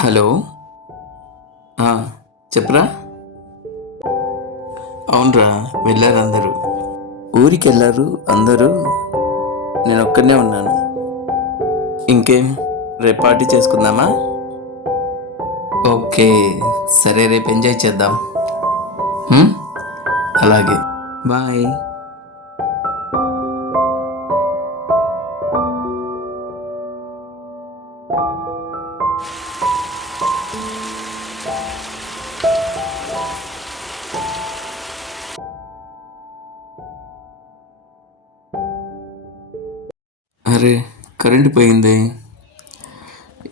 Hello. ఆ, చెప్పరా. అవునరా, వెళ్ళారు అందరూ. ఊరికి వెళ్ళారు అందరూ. నేను ఒక్కనే ఉన్నాను. ఇంకేం, రేపు పార్టీ చేసుకుందామా? ఓకే, సరే, రేపు ఎంజాయ్ చేద్దాం. హ్మ్? అలాగే, బాయ్. అరే, కరెంట్ పోయింది.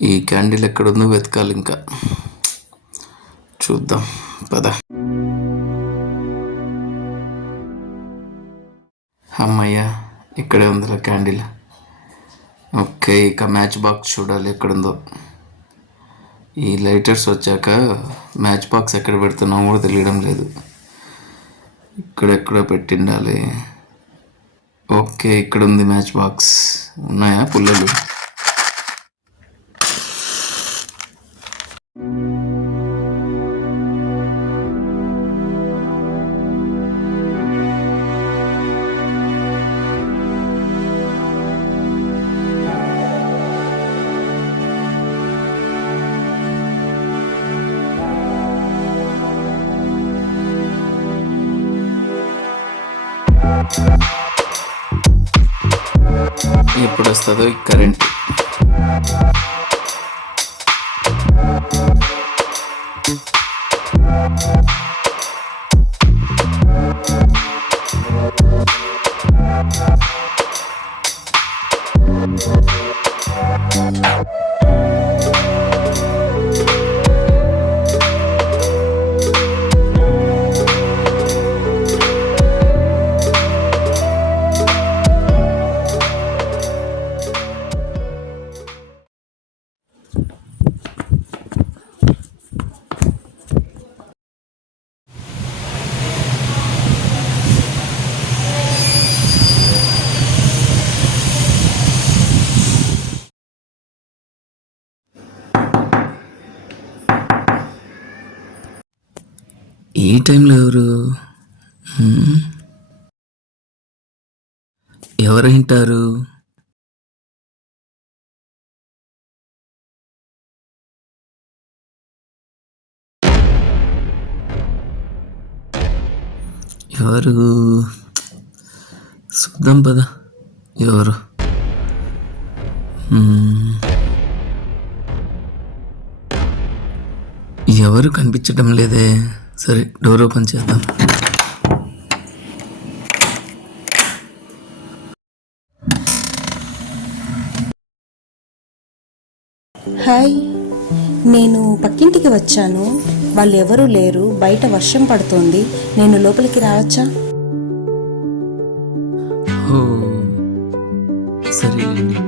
ఈ క్యాండిల్ ఎక్కడుందో వెతకాలి ఇంకా. చూద్దాం, పద. అమ్మయ్యా, ఇక్కడే ఉందిరా క్యాండిల్. ఓకే, ఇక మ్యాచ్ బాక్స్ చూడాలి ఎక్కడుందో. ఈ లైటర్స్ వచ్చాక మ్యాచ్ బాక్స్ ఎక్కడ పెడుతున్నామో కూడా తెలియడం లేదు. ఇక్కడెక్కడ పెట్టిండాలి. ఓకే, ఇక్కడ ఉంది మ్యాచ్ బాక్స్. ఉన్నాయా పుల్లలు? ఎప్పుడు వస్తుందో ఈ కరెంట్. ఈ టైంలో ఎవరు వింటారు? ఎవరు? చూద్దాం పద. ఎవరు? ఎవరు కనిపించడం లేదే. సరే, డోర్ ఓపెన్ చేద్దాం. హాయ్, నేను పక్కింటికి వచ్చాను. వాళ్ళు ఎవరూ లేరు. బయట వర్షం పడుతోంది. నేను లోపలికి రావచ్చా? ఓ, సరేనండి,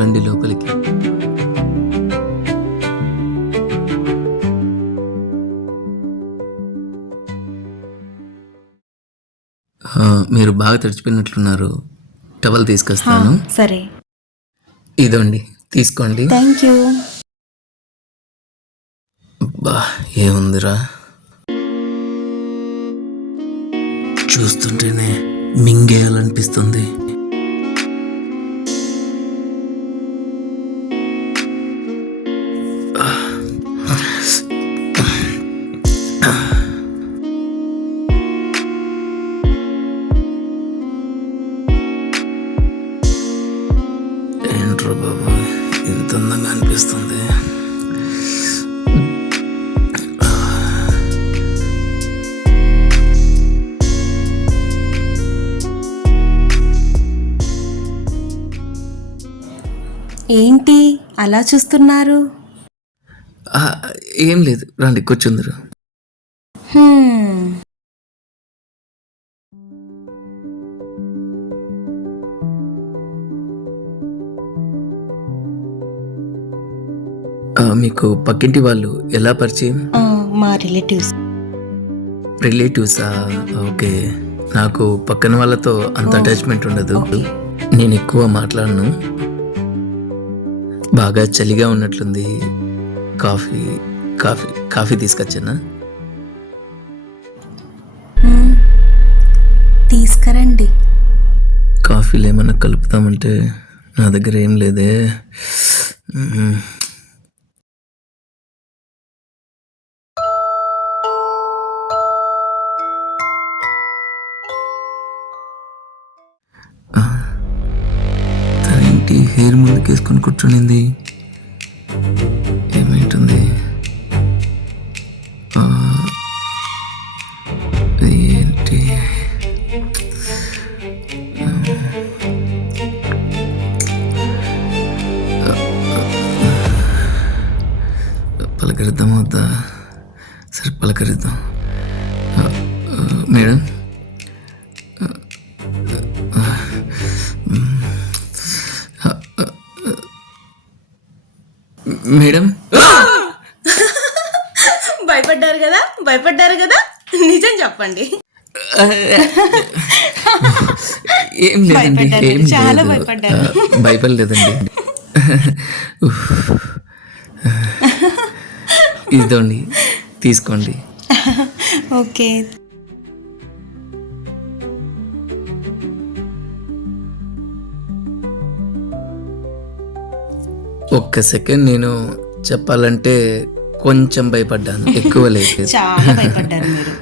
రండి లోపలికి. మీరు బాగా తడిచిపోయినట్లున్నారు. టవల్ తీసుకొస్తాను. సరే, ఇదండి, తీసుకోండి. Thank you. బా, ఏముందిరా, చూస్తుంటేనే మింగేయాలనిపిస్తుంది. ఏంట్రో బాబు, ఇంత అందంగా అనిపిస్తుంది. ఏంటి అలా చూస్తున్నారు? ఏం లేదు, రండి కూర్చుందరు. మీకు పక్కింటి వాళ్ళు ఎలా పరిచయం? మా రిలేటివ్స్. రిలేటివ్సా? ఓకే. నాకు పక్కన వాళ్ళతో అంత అటాచ్మెంట్ ఉండదు. నేను ఎక్కువ మాట్లాడను. బాగా చలిగా ఉన్నట్లుంది, కాఫీ కాఫీ కాఫీ తీసుకొచ్చానా? తీసుకురండి. కాఫీలో ఏమన్నా కలుపుతామంటే నా దగ్గర ఏం లేదే. తనేంటి హెయిర్ ముందుకు వేసుకొని కూర్చునింది? ఏమైంటుంది? ఏంటి పలకరిద్దాం వద్దా? సరే పలకరిద్దాం. Madam, madam. భయపడ్డారు కదా, నిజం చెప్పండి. ఏం లేదండి, ఏం చాలా లేదు. భయపడలేదండి. ఇదండి, తీసుకోండి. ఓకే. ఒక్క సెకండ్ నేను చెప్పాలంటే కొంచెం భయపడ్డాను, ఎక్కువ లేదు. చాలా భయపడ్డారు మీరు.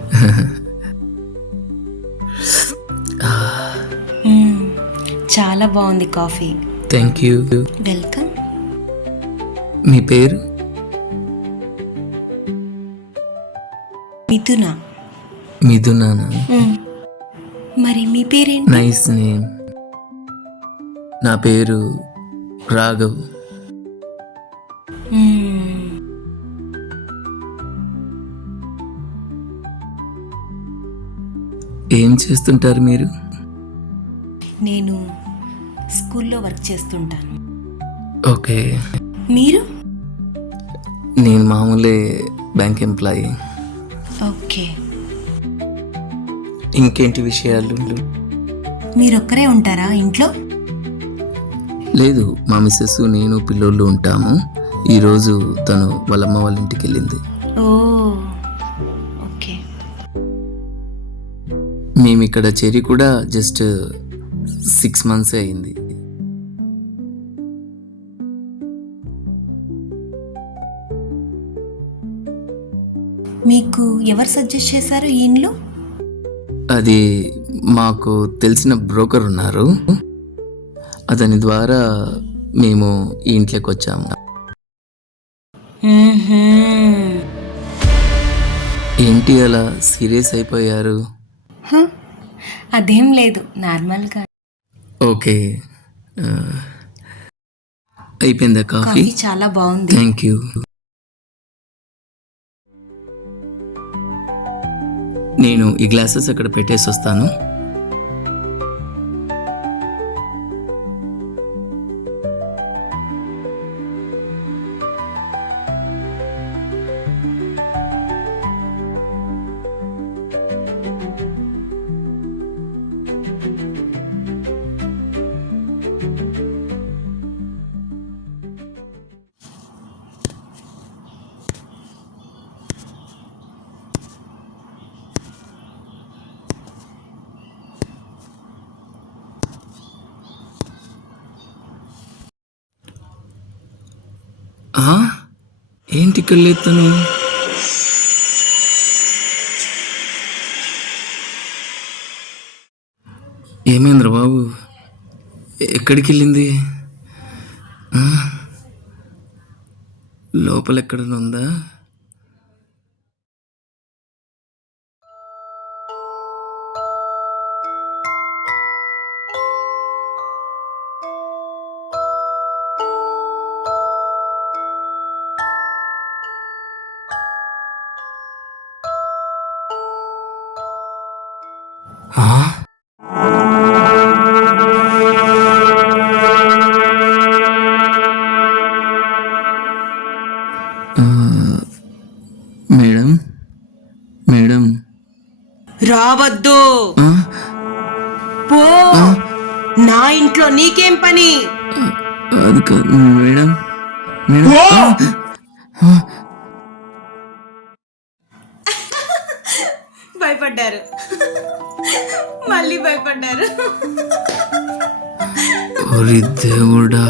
చాలా బాగుంది కాఫీ. Thank you. వెల్కమ్. మీ పేరు? మిథునా. మిథునానా? మరి మీ పేరేంటి? Nice name. నా పేరు రాఘవ్. ఏం చేస్తుంటారు మీరు? నేను స్కూల్లో వర్క్ చేస్తుంటాను. ఓకే. మీరు? నేను మామూలే బ్యాంక్ ఎంప్లాయీ. ఓకే. ఇంకేంటి విషయాలు? మీరొక్కరే ఉంటారా ఇంట్లో? లేదు, మా మిస్సెస్ నేను పిల్లోళ్ళు ఉంటాము. ఈరోజు తను వాళ్ళమ్మ వాళ్ళ ఇంటికి వెళ్ళింది. ఓ, ఓకే. మేము ఇక్కడ చేరి కూడా జస్ట్ 6 months అయింది. మీకు ఎవరు సజెస్ట్ చేశారు ఈ ఇల్లు? అది మాకు తెలిసిన బ్రోకర్ ఉన్నారు, అతని ద్వారా మేము ఈ ఇంట్లోకి వచ్చాము. ఏంటి అలా సీరియస్ అయిపోయారు? అదేం లేదు, నార్మల్గా. ఓకే. అయిపోయిందా కాఫీ? కాఫీ చాలా బాగుంది. Thank you. నేను ఈ గ్లాసెస్ అక్కడ పెట్టేసి వస్తాను. ఏంటి ఇక్కడ లేతను? ఏమైందిరా బాబు, ఎక్కడికి వెళ్ళింది? లోపల ఎక్కడైనా ఉందా? Madam, madam. రావద్దు. పో, నా ఇంట్లో నీకేం పని? అది కాదు మేడం. మేడం భయపడ్డారు, మళ్ళీ భయపడ్డారు. ఓరి దేవుడా,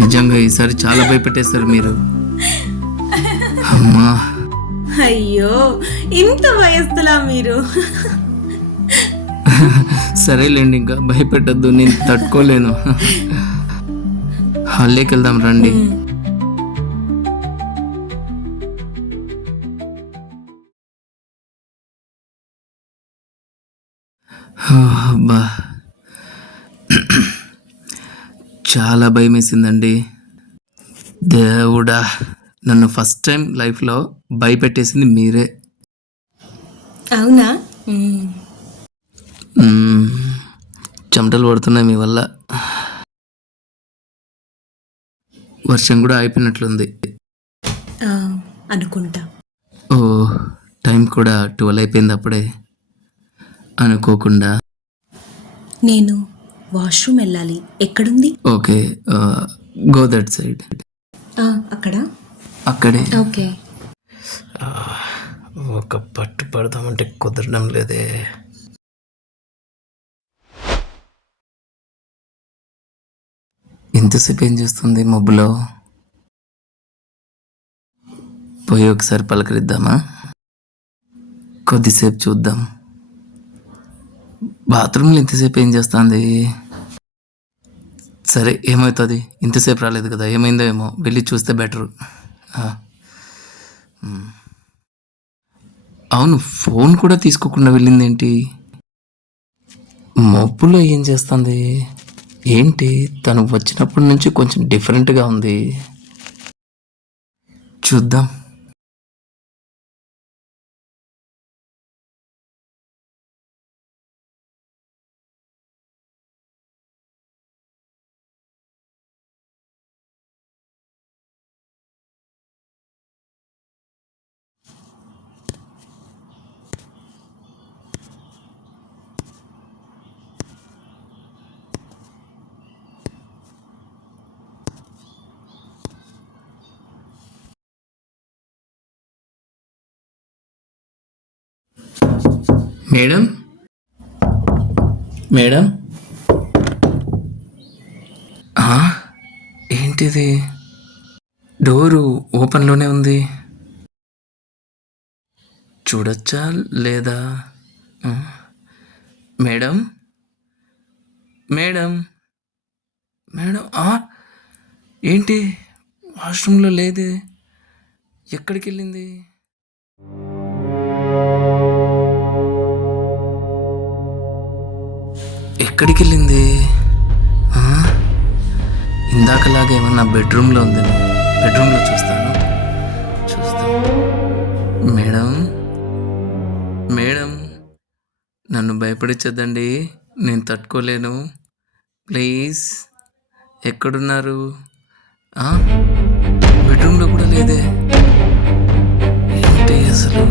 నిజంగా ఈసారి చాలా భయపెట్టేశారు మీరు. అమ్మా, అయ్యో, ఇంత వయస్తులా మీరు. సరేలేండి, ఇంకా భయపెట్టద్దు, నేను తట్టుకోలేను. హాల్లోకి వెళ్దాం రండి. అబ్బా, చాలా భయం వేసిందండి. దేవుడా, నన్ను ఫస్ట్ టైం లైఫ్లో భయపెట్టేసింది మీరే. అవునా? చెమటలు పడుతున్నాయి మీ వల్ల. వర్షం కూడా అయిపోయినట్లుంది. అనుకుంటా. ఓ, టైం కూడా 12 అయిపోయింది అప్పుడే. అనుకోకుండా. నేను వాష్రూమ్ వెళ్ళాలి. ఎక్కడుంది? Okay, go that side. అక్కడ. అక్కడే. ఓకే. ఒక పట్టు పడదామంటే కుదరడం లేదే. ఇంతసేపు ఏం చేస్తుంది మబ్బులో? పోయి ఒకసారి పలకరిద్దామా? కొద్దిసేపు చూద్దాం. బాత్రూంలో ఇంతసేపు ఏం చేస్తుంది? సరే, ఏమవుతుంది, ఇంతసేపు రాలేదు కదా, ఏమైందో ఏమో, వెళ్ళి చూస్తే బెటరు. అవును, ఫోన్ కూడా తీసుకోకుండా వెళ్ళింది ఏంటి? మబ్బులో ఏం చేస్తుంది ఏంటి? తను వచ్చినప్పటి నుంచి కొంచెం డిఫరెంట్గా ఉంది. చూద్దాం. మేడం, మేడం, ఏంటిది? డోరు ఓపెన్లోనే ఉంది. చూడొచ్చా లేదా? మేడం, మేడం, మేడం, ఏంటి వాష్రూమ్లో లేదే? ఎక్కడికి వెళ్ళింది? ఎక్కడికి వెళ్ళింది? ఇందాకలాగా ఏమన్నా బెడ్రూమ్లో ఉందేమో. బెడ్రూమ్లో చూస్తాను. మేడం, మేడం, నన్ను భయపడించద్దండి, నేను తట్టుకోలేను. ప్లీజ్, ఎక్కడున్నారు? బెడ్రూమ్లో కూడా లేదే. ఏంటి అసలు?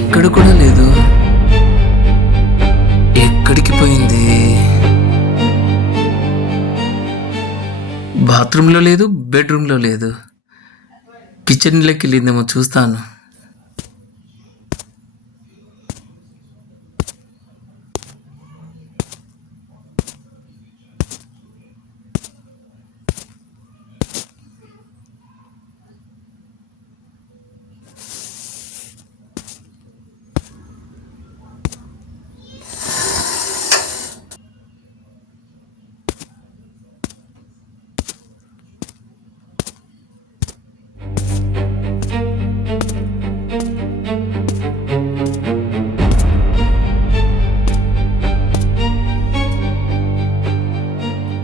ఇక్కడ కూడా లేదు. ఎక్కడికి పోయింది? బాత్రూంలో లేదు, బెడ్రూమ్లో లేదు. కిచెన్లోకి వెళ్ళిందేమో, చూస్తాను.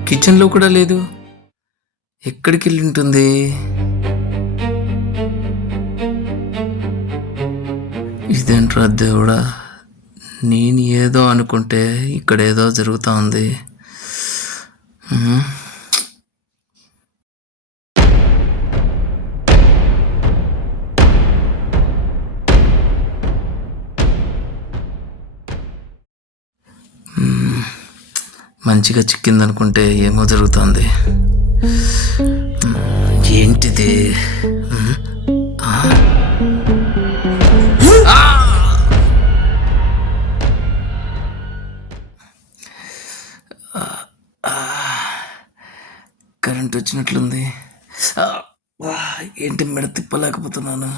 కిచెన్లో కూడా లేదు. ఎక్కడికి వెళ్ళి ఉంటుంది? ఇదేంట్రా దేవుడా, నేను ఏదో అనుకుంటే ఇక్కడ ఏదో జరుగుతూ ఉంది. మంచిగా చిక్కిందనుకుంటే ఏమో జరుగుతుంది. ఏంటిది? ఉమ్, ఆ. ఆ! కరెంట్ వచ్చినట్లుంది. ఆ! వా! ఏంటి మెడ తిప్పలేకపోతున్నాను.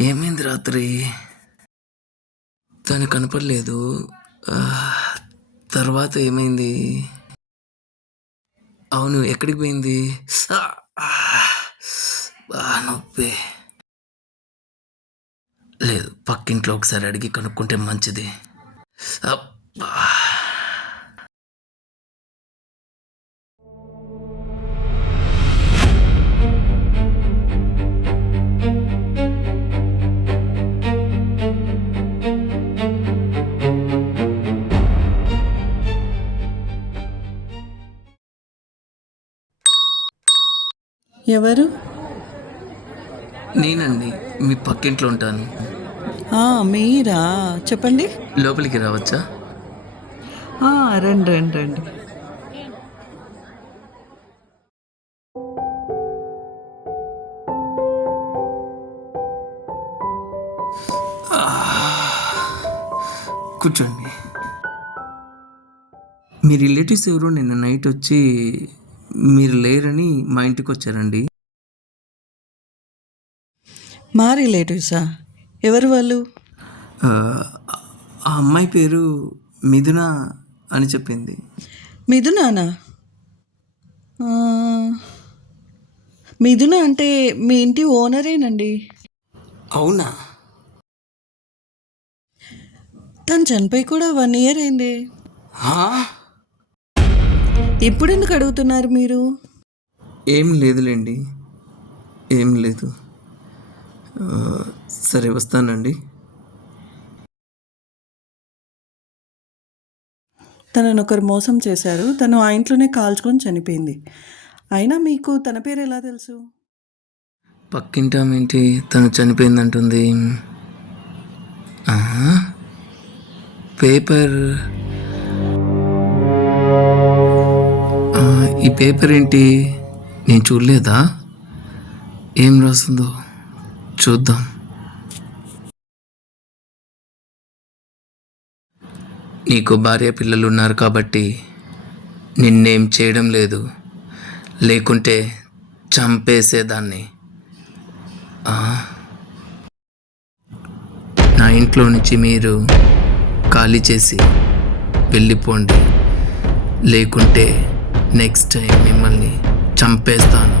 ఏమైంది రాత్రి? తను కనపడలేదు. ఆ, తర్వాత ఏమైంది? అవును, ఎక్కడికి పోయింది? ఆ! ఆ! నొప్పి. లేదు, పక్కింట్లో ఒకసారి అడిగి కనుక్కుంటే మంచిది. అబ్బా! ఎవరు? నేనండి, మీ పక్కింట్లో ఉంటాను. మీరా? చెప్పండి. లోపలికి రావచ్చా? రండి రండి రండి. కూర్చోండి. మీ రిలేటివ్స్ ఎవరో నిన్న నైట్ వచ్చి మీరు లేరని మా ఇంటికి వచ్చారండి. మా రిలేటివ్సా? ఎవరు వాళ్ళు? ఆ ఆ అమ్మాయి పేరు మిథున అని చెప్పింది. మిథునానా? ఆ, మిథున అంటే మీ ఇంటి ఓనరేనండి. అవునా? తను చనిపోయి కూడా 1 year అయింది. ఆ? ఇప్పుడు ఎందుకు అడుగుతున్నారు మీరు? ఏం లేదులేండి, ఏం లేదు. ఆ, సరే వస్తానండి. తనను ఒకరు మోసం చేశారు. తను ఆ ఇంట్లోనే కాల్చుకొని చనిపోయింది. అయినా మీకు తన పేరు ఎలా తెలుసు? పక్కింటామేంటి తను చనిపోయిందంటుంది. ఆహా, పేపర్. ఈ పేపర్ ఏంటి? నేను చూడలేదా? ఏం రాస్తుందో చూద్దాం. నీకు భార్య పిల్లలు ఉన్నారు కాబట్టి నిన్నేం చేయడం లేదు, లేకుంటే చంపేసేదాన్ని. ఆ? నా ఇంట్లో నుంచి మీరు ఖాళీ చేసి వెళ్ళిపోండి, లేకుంటే నెక్స్ట్ టైం మిమ్మల్ని చంపేస్తాను.